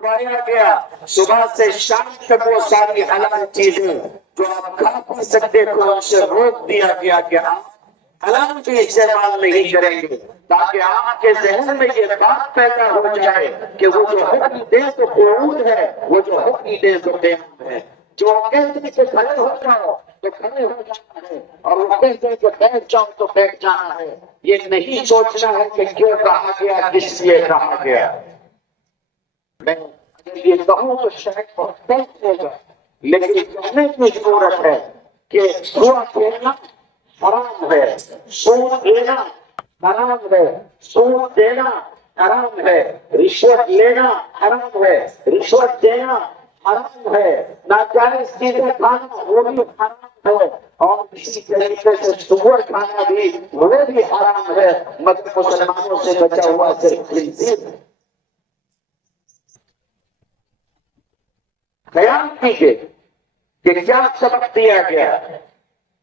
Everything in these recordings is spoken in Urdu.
پایا گیا صبح سے شام تک وہ ساری حلال چیزیں جو آپ کھا پی سکتے تھے ان سے روک دیا گیا کہ آپ حلال بھی استعمال نہیں کریں گے، تاکہ آپ کے ذہن میں یہ بات پیدا ہو جائے کہ وہ جو حکم دے تو قعود ہے، وہ جو حکم دے تو قیام ہے۔ جو کہتے ہیں کہ کھڑے ہو جاؤ تو کھڑے ہو جانا ہے، اور وہ کہتے ہیں کہ بیٹھ جاؤ تو بیٹھ جانا ہے۔ یہ نہیں سوچنا ہے کہ کیوں کہا گیا، کس لیے کہا گیا۔ میں اگر یہ کہوں تو شاید بہت تیز دے گا، لیکن کہنے کی ضرورت ہے کہ جوا کھیلنا حرام ہے، سود لینا حرام ہے، سود دینا حرام ہے، رشوت لینا حرام ہے، رشوت دینا حرام ہے، ناجائز چیزیں کھانا وہ بھی حرام ہے، اور اسی طریقے سے سور کھانا بھی وہ بھی حرام ہے، مگر مسلمانوں سے بچا ہوا صرف خنزیر ہے۔ خیال کیجیے کہ کیا سبق دیا گیا،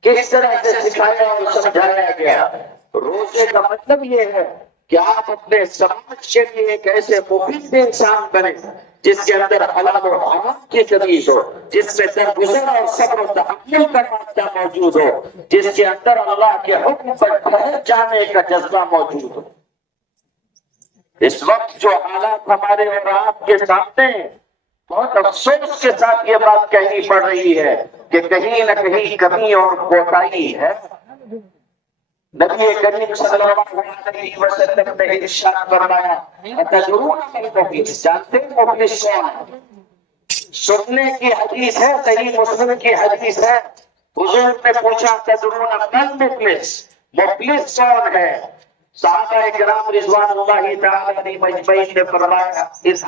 کس طرح سے سکھایا اور سمجھایا گیا۔ روزے کا مطلب یہ ہے کہ آپ اپنے سماج کے لیے ایک ایسے مفید انسان بنیں جس کے اندر حلال و حرام کی تمیز ہو، جس میں درگزر اور صبر و تحمل کا مادہ موجود ہو، جس کے اندر اللہ کے حکم پر ٹھہر جانے کا جذبہ موجود ہو۔ اس وقت جو حالات ہمارے اور آپ کے سامنے ہیں، بہت افسوس کے ساتھ یہ بات کہنی پڑ رہی ہے کہ کہیں نہ کہیں کمی اور کوتاہی ہے۔ نبی کریم صلی اللہ علیہ وسلم نے ارشاد فرمایا، اتدرون من المفلس، جانتے ہیں مفلس کون ہے؟ سننے کی حدیث ہے، صحیح مسلم کی حدیث ہے۔ حضور نے پوچھا تدرون من المفلس، مفلس کون ہے؟ صحابہ کرام رضوان اللہ تعالی علیہم اجمعین نے فرمایا، اس